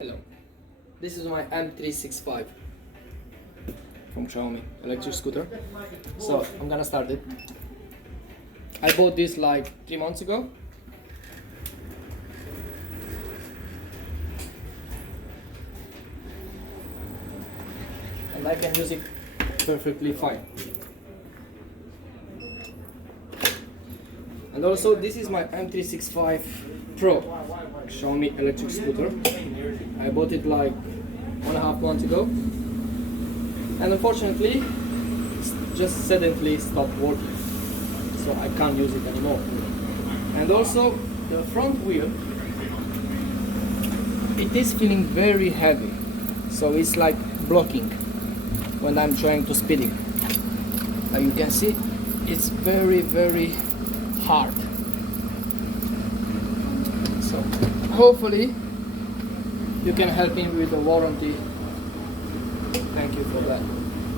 Hello, this is my m365 from Xiaomi electric scooter. So I'm gonna start it. I bought this like 3 months ago. And I can use it perfectly fine. And also this is my m365 Pro Xiaomi electric scooter. I bought it like 1.5 months ago, and unfortunately it's just suddenly stopped working, so I can't use it anymore. And also the front wheel, it is feeling very heavy, so it's like blocking when I'm trying to speed it. Like you can see, it's very hard. So hopefully you can help me with the warranty. Thank you for that.